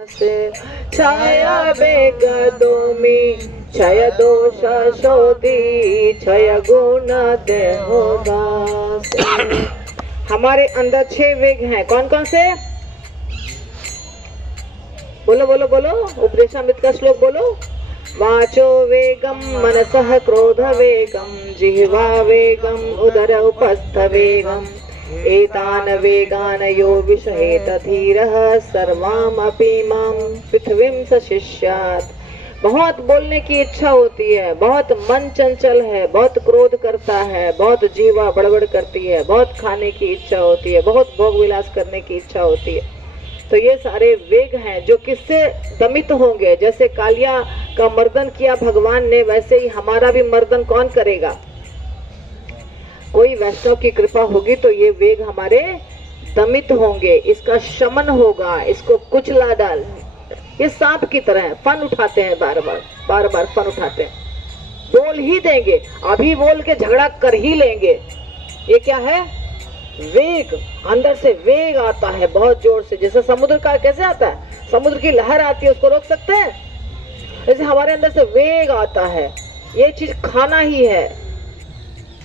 छाया बेगदोमी क्षय दोष शोधी क्षय गुण देहो दास। हमारे अंदर 6 वेग हैं। कौन कौन से? बोलो बोलो बोलो, उपदेशामृत का श्लोक बोलो। वाचो वेगम मनसः क्रोध वेगम जिह्वा वेगम उदर उपस्थ वेगम एतान वेगान यो विषहेत धीरः सर्वामपि मां पृथ्वीं सशिष्यात्। बहुत बोलने की इच्छा होती है, बहुत मन चंचल है, बहुत क्रोध करता है, बहुत जीवा बड़बड़ करती है, बहुत खाने की इच्छा होती है, बहुत भोग विलास करने की इच्छा होती है। तो ये सारे वेग हैं जो किससे दमित होंगे? जैसे कालिया का मर्दन किया भगवान ने, वैसे ही हमारा भी मर्दन कौन करेगा? कोई वैष्णव की कृपा होगी तो ये वेग हमारे दमित होंगे, इसका शमन होगा, इसको कुचला डाल। ये सांप की तरह है, फन उठाते हैं, बार बार फन उठाते हैं, बोल ही देंगे, अभी बोल के झगड़ा कर ही लेंगे। ये क्या है? वेग। अंदर से वेग आता है बहुत जोर से। जैसे समुद्र का कैसे आता है? समुद्र की लहर आती है, उसको रोक सकते हैं? जैसे हमारे अंदर से वेग आता है, ये चीज खाना ही है,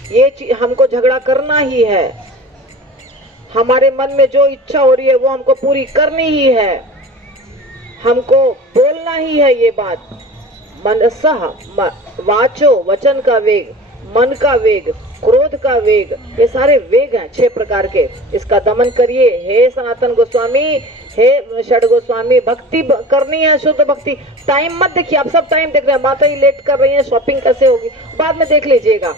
ये चीज हमको झगड़ा करना ही है, हमारे मन में जो इच्छा हो रही है वो हमको पूरी करनी ही है, हमको बोलना ही है ये बात। मनसः वाचो वचन का वेग, मन का वेग, क्रोध का वेग, ये सारे वेग हैं 6 प्रकार के। इसका दमन करिए हे सनातन गोस्वामी, हे षड गोस्वामी। भक्ति करनी है, शुद्ध भक्ति। टाइम मत देखिए, आप सब टाइम देख रहे हैं, माता ही लेट कर रही है, शॉपिंग कैसे होगी बाद में देख लीजिएगा।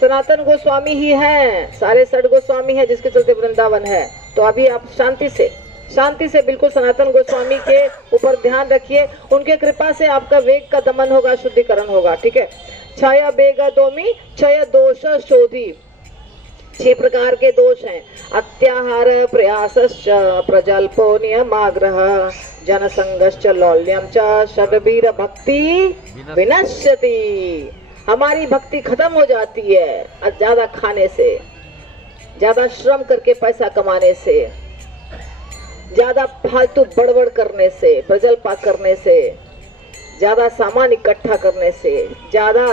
सनातन गोस्वामी ही है, सारे षड गोस्वामी है जिसके चलते वृंदावन है। तो अभी आप शांति से बिल्कुल सनातन गोस्वामी के ऊपर ध्यान रखिए, उनके कृपा से आपका वेग का दमन होगा, शुद्धिकरण होगा। ठीक है। छाया बेगदोमी क्षय दोष शोधी। 6 प्रकार के दोष हैं। अत्याहार प्रयासश्च प्रजल्पो नियमाग्रह जनसंगश्च लौल्यम च षड्वीर भक्ति विनश्यति। हमारी भक्ति खत्म हो जाती है ज्यादा खाने से, ज्यादा श्रम करके पैसा कमाने से, ज्यादा फालतू बड़बड़ करने से, प्रजल्पा करने से, ज्यादा सामान इकट्ठा करने से, ज्यादा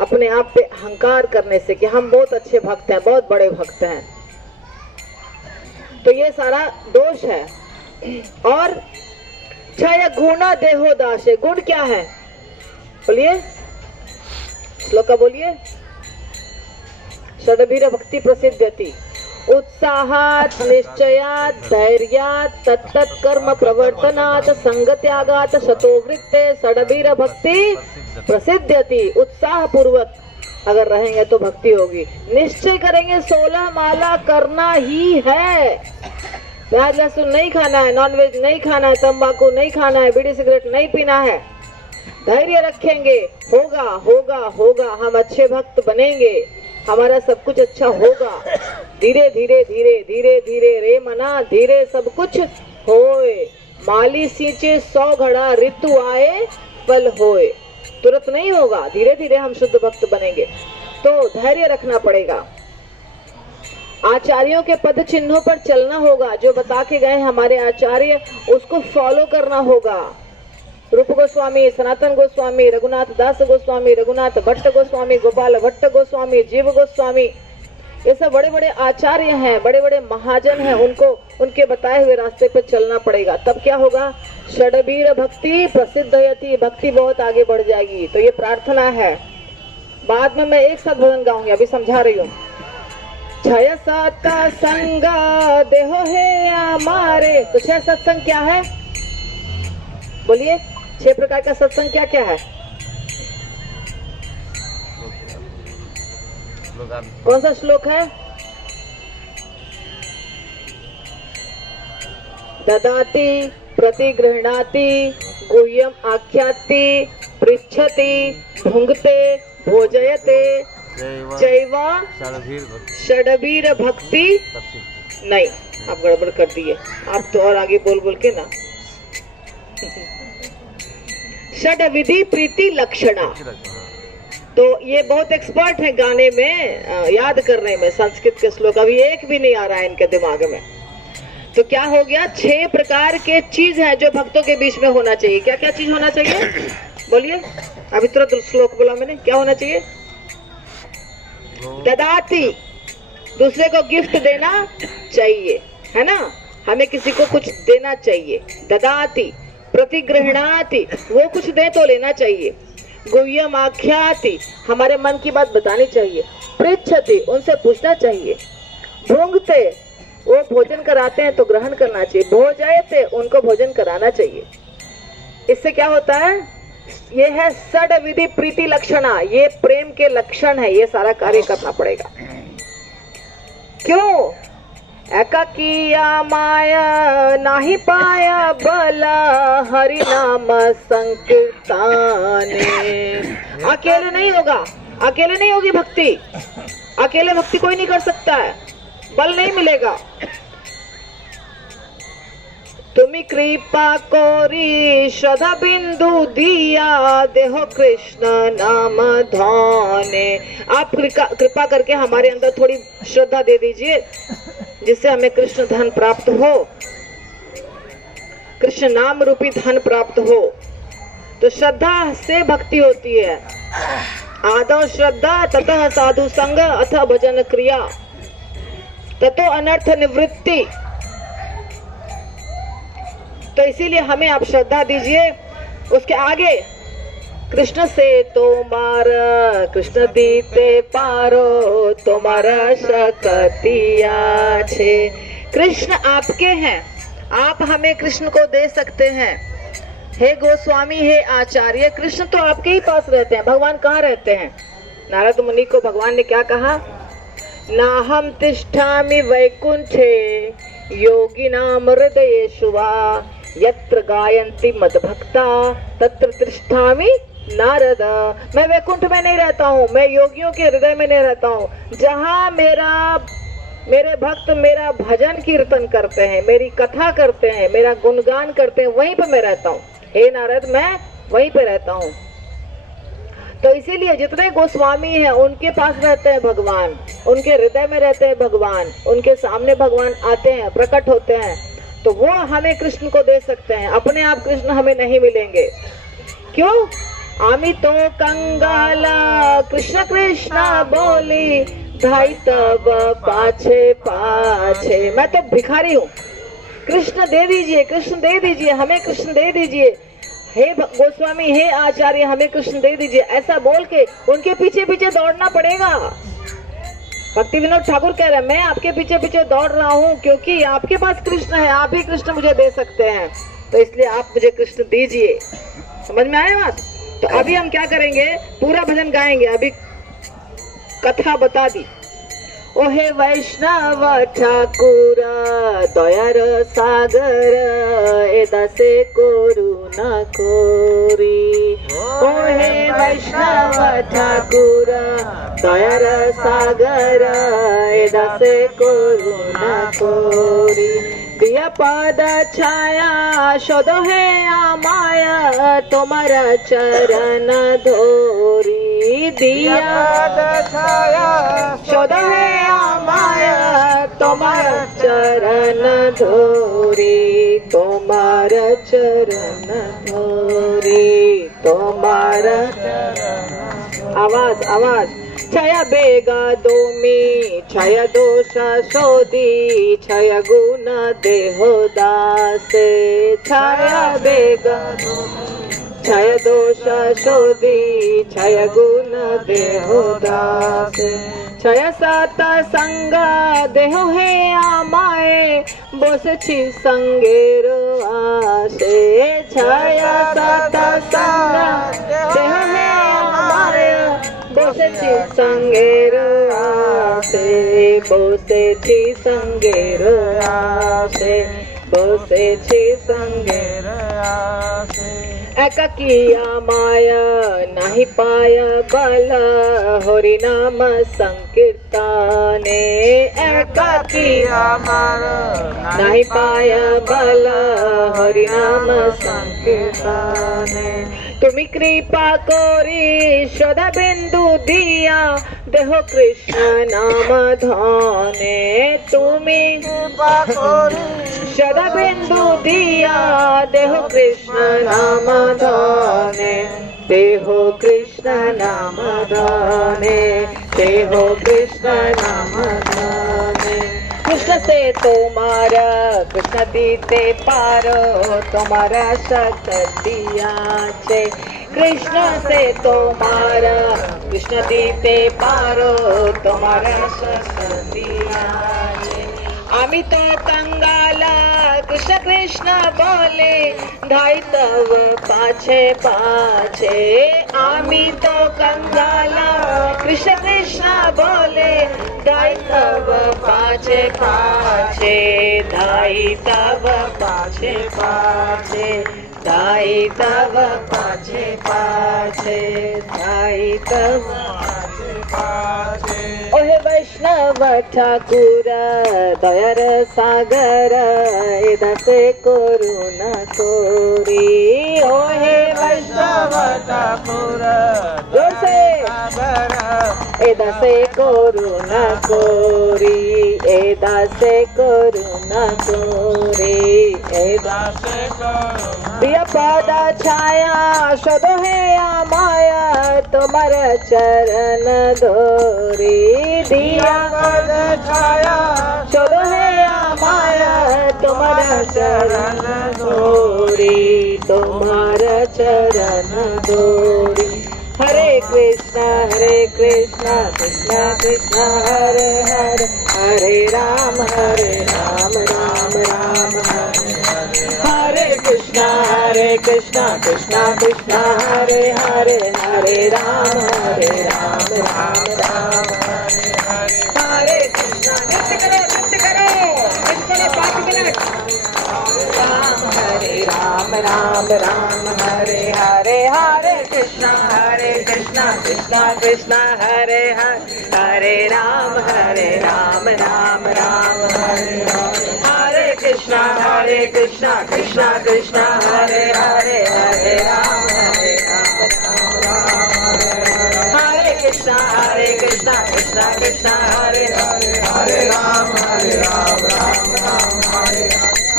अपने आप पे अहंकार करने से कि हम बहुत अच्छे भक्त हैं, बहुत बड़े भक्त हैं। तो ये सारा दोष है। और क्षय गुण देहो दासे। गुण क्या है? बोलिए, श्लोक बोलिए। षड्वीर भक्ति प्रसिद्धति। उत्साहात् निश्चयात् धैर्यात् तत्तत् कर्म प्रवर्तनात् संगत्यागात् शतोवृत्ते षड्वीर भक्ति प्रसिद्धति। उत्साह पूर्वक अगर रहेंगे तो भक्ति होगी। निश्चय करेंगे 16 माला करना ही है, प्याज लहसुन नहीं खाना है, नॉनवेज नहीं खाना है, तंबाकू नहीं खाना है, बीड़ी सिगरेट नहीं पीना है। धैर्य रखेंगे, होगा होगा होगा, हम अच्छे भक्त बनेंगे, हमारा सब कुछ अच्छा होगा। धीरे धीरे धीरे धीरे धीरे रे मना, धीरे सब कुछ होए। माली सींचे 100 घड़ा, ऋतु आए फल होए। तुरंत नहीं होगा, धीरे धीरे हम शुद्ध भक्त बनेंगे। तो धैर्य रखना पड़ेगा। आचार्यों के पद चिन्हों पर चलना होगा, जो बता के गए हमारे आचार्य उसको फॉलो करना होगा। रूप गोस्वामी, सनातन गोस्वामी, रघुनाथ दास गोस्वामी, रघुनाथ भट्ट गोस्वामी, गोपाल भट्ट गोस्वामी, जीव गोस्वामी, ये सब बड़े बड़े आचार्य हैं, बड़े बड़े महाजन हैं, उनको उनके बताए हुए रास्ते पे चलना पड़ेगा। तब क्या होगा? षड्वीर भक्ति प्रसिद्धयति, भक्ति बहुत आगे बढ़ जाएगी। तो ये प्रार्थना है। बाद में मैं एक साथ भजन गाऊंगी, अभी समझा रही हूँ। क्षय सत संग देहो है हमारे। तो 6 सत्संग क्या है? बोलिए, 6 प्रकार का सत्संग क्या क्या है? कौन सा श्लोक है? ददाति प्रतिगृह्णाति गुह्यम आख्याति पृच्छति भुंगते भोजयते चैवा षड्वीर भक्ति। नहीं, आप गड़बड़ कर दिए, आप तो और आगे बोल बोल के ना। षड विधि प्रीति लक्षणा। तो ये बहुत एक्सपर्ट है गाने में, याद करने में। संस्कृत के श्लोक अभी एक भी नहीं आ रहा है इनके दिमाग में। तो क्या हो गया, 6 प्रकार के चीज है जो भक्तों के बीच में होना चाहिए। क्या क्या चीज होना चाहिए बोलिए, अभी तुरंत श्लोक बोला मैंने, क्या होना चाहिए? ददाती, दूसरे को गिफ्ट देना चाहिए, है ना, हमें किसी को कुछ देना चाहिए। ददाती, प्रतिगृहणाति, वो कुछ दे तो लेना चाहिए। गुह्यम आख्याति, हमारे मन की बात बतानी चाहिए। पृच्छति, उनसे पूछना चाहिए। भुंगते, वो भोजन कराते हैं तो ग्रहण करना चाहिए। भोजयते, उनको भोजन कराना चाहिए। इससे क्या होता है, ये है षड विधि प्रीति लक्षणा, ये प्रेम के लक्षण है। ये सारा कार्य करना पड़ेगा। क्यों? एकाकिया माया नाही पाया बला हरि नाम संकीर्तने। अकेले नहीं होगा, अकेले नहीं होगी भक्ति, अकेले भक्ति कोई नहीं कर सकता है, बल नहीं मिलेगा। तुम्ही कृपा कोरी श्रद्धा बिंदु दिया देहो कृष्ण नाम धने। आप कृपा करके हमारे अंदर थोड़ी श्रद्धा दे दीजिए, जिससे हमें कृष्ण धन प्राप्त हो, कृष्ण नाम रूपी धन प्राप्त हो। तो श्रद्धा से भक्ति होती है। आदौ श्रद्धा, ततः साधु संग, अथ भजन क्रिया, ततो अनर्थ निवृत्ति। तो इसीलिए हमें आप श्रद्धा दीजिए। उसके आगे, कृष्ण से तुम्हारा कृष्ण दीते पारो तुम्हारा शक्तिया छे। कृष्ण आपके हैं, आप हमें कृष्ण को दे सकते हैं। हे गोस्वामी, हे आचार्य, कृष्ण तो आपके ही पास रहते हैं। भगवान कहाँ रहते हैं? नारद मुनि को भगवान ने क्या कहा? नाहम तिष्ठामि वैकुंठे योगिनाम हृदयेषु वा यत्र गायन्ति मद्भक्ता तत्र तिष्ठामि नारद। मैं वैकुंठ में नहीं रहता हूँ, मैं योगियों के हृदय में नहीं रहता हूँ। जहाँ मेरे भक्त मेरा भजन कीर्तन करते हैं, मेरी कथा करते हैं, मेरा गुणगान करते हैं, वहीं पे मैं रहता हूँ। हे नारद, मैं वहीं पे रहता हूँ। तो इसीलिए जितने गोस्वामी हैं उनके पास रहते हैं भगवान, उनके हृदय में रहते हैं भगवान, उनके सामने भगवान आते हैं, प्रकट होते हैं। तो वो हमें कृष्ण को दे सकते हैं, अपने आप कृष्ण हमें नहीं मिलेंगे। क्यों? आमी तो कंगाला कृष्ण कृष्ण बोली धाई तब पाछे पाछे। मैं तो भिखारी हूँ, कृष्ण दे दीजिए, कृष्ण दे दीजिए, हमें कृष्ण दे दीजिए। हे गोस्वामी, हे आचार्य, हमें कृष्ण दे दीजिए। ऐसा बोल के उनके पीछे पीछे दौड़ना पड़ेगा। भक्ति विनोद ठाकुर कह रहे हैं, मैं आपके पीछे पीछे दौड़ रहा हूँ क्योंकि आपके पास कृष्ण है, आप ही कृष्ण मुझे दे सकते हैं। तो इसलिए आप मुझे कृष्ण दीजिए। समझ में आया बात? तो अभी हम क्या करेंगे, पूरा भजन गाएंगे। अभी कथा बता दी। ओ हे वैष्णव ठाकुर दयार सागर एदासे करुणा कोरी। ओ हे वैष्णव ठाकुर दयार सागर एदासे करुणा कोरी। दिया पद छाया शोधो हे आमाया तुम्हारा चरण धोरी। दिया पद छाया शोधो हे आमाया तुम्हारा चरण धोरी। तुम्हारा चरण धोरी, तुम्हारा आवाज आवाज। छया बेगा दोमी छया दोष शोधी छया गुण देहो दासे। छया बेगा छया दोष शोधी छया गुण देहो दासे। छया सात संग देहो हे आमाए बोस छी संगेर आसे। छया सात संग देहो हे आमाए बोसे छी संगेर आसे। बोसे छी संगेर आसे, बोसे छी संगेर आसे। एकाकिया माया नहीं पाया बल हरि नाम संकीर्तने। एकाकिया माया नहीं पाया बल हरि नाम संकीर्तने। तुम्ही कृपा कोरी शोध बिंदू दिया देह कृष्ण नाम धाने तुम्ही कृपा करी शोध बिंदू दिया देह कृष्ण नाम धाने देहो कृष्ण नाम धाने देहो कृष्ण नाम धाने कृष्ण से तुम्हारा कृष्ण दीते पारो तुम्हारा सततिया छे कृष्ण से तुम्हारा कृष्ण दीते पारो तुम्हारा सततिया छे आम्ही तो कंगाला कृष्ण कृष्ण बोले धाई तव पाछे पाछे आम्ही तो कंगाला कृष्ण कृष्ण बोले धाई तव पाछे पाछे धाई तव पाछे पाछे धाई तव पाछे पाछे धाई तव ओहे वैष्णव ठाकुर दयर सागर दासे करुणा कोरी ओहे वैष्णव ठाकुर जोर से दासे करुणा कोरी दासे करुणा कोरी दासे प्रिय पद छाया शोधो है माया तुम्हारा चरण धोरी दिया पद छाया शोधो है माया तुम्हारा चरण धोरी तुम्हारा चरण धोरी हरे कृष्णा कृष्ण कृष्ण हरे हरे हरे राम राम राम हरे हरे कृष्णा कृष्ण कृष्ण हरे हरे हरे राम राम राम हरे कृष्णा नृत्य करो 5 मिनट राम राम हरे हरे हरे कृष्णा कृष्णा कृष्ण हरे हरे राम राम राम हरे हरे कृष्णा कृष्णा कृष्ण हरे हरे हरे राम हरे कृष्णा कृष्णा कृष्ण हरे हरे राम राम हरे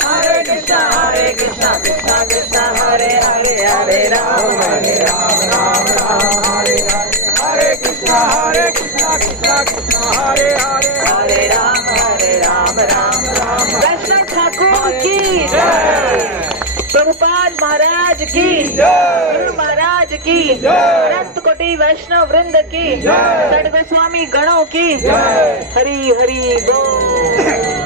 हरे कृष्णा कृष्णा हरे हरे राम राम हरे हरे कृष्णा कृष्णा हरे हरे राम वैष्णव ठाकुर की प्रभुपाद महाराज की गुरु महाराज की अनंत कोटि वैष्णव वृंद की सद गोस्वामी गणों की हरि हरि बोल।